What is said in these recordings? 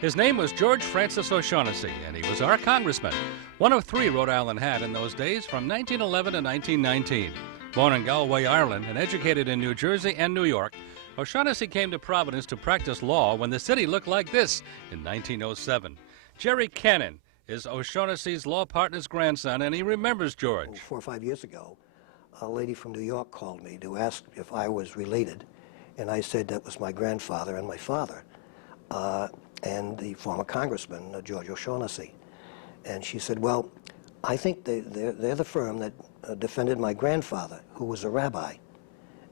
His name was George Francis O'Shaughnessy, and he was our congressman, one of three Rhode Island had in those days from 1911 to 1919. Born in Galway, Ireland, and educated in New Jersey and New York, O'Shaughnessy came to Providence to practice law when the city looked like this in 1907. Jerry Cannon is O'Shaughnessy's law partner's grandson, and he remembers George. 4 or 5 years ago, a lady from New York called me to ask if I was related, and I said that was my grandfather and my father, and the former congressman, George O'Shaughnessy. And she said, well, I think they're the firm that defended my grandfather, who was a rabbi,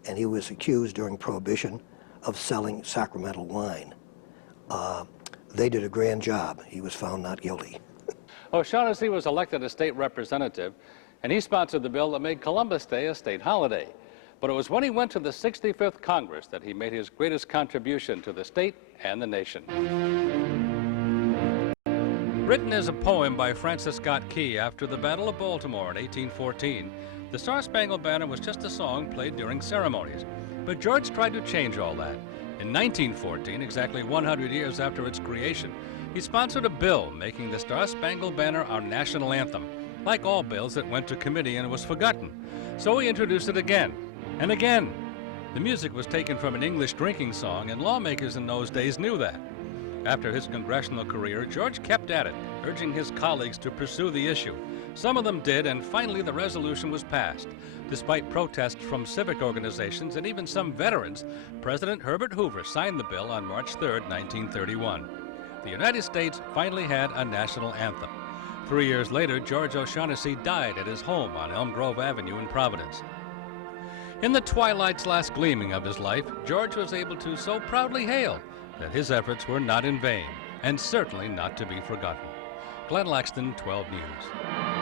and he was accused during Prohibition of selling sacramental wine. They did a grand job. He was found not guilty. O'Shaughnessy was elected a state representative, and he sponsored the bill that made Columbus Day a state holiday. But it was when he went to the 65th Congress that he made his greatest contribution to the state and the nation. Written as a poem by Francis Scott Key after the Battle of Baltimore in 1814, the Star-Spangled Banner was just a song played during ceremonies. But George tried to change all that. In 1914, exactly 100 years after its creation, he sponsored a bill making the Star-Spangled Banner our national anthem. Like all bills, it went to committee and was forgotten. So he introduced it again and again. The music was taken from an English drinking song, and lawmakers in those days knew that. After his congressional career, George kept at it, urging his colleagues to pursue the issue. Some of them did, and finally the resolution was passed. Despite protests from civic organizations and even some veterans, President Herbert Hoover signed the bill on March 3, 1931. The United States finally had a national anthem. 3 years later, George O'Shaughnessy died at his home on Elm Grove Avenue in Providence. In the twilight's last gleaming of his life, George was able to so proudly hail that his efforts were not in vain, and certainly not to be forgotten. Glenn Laxton, 12 News.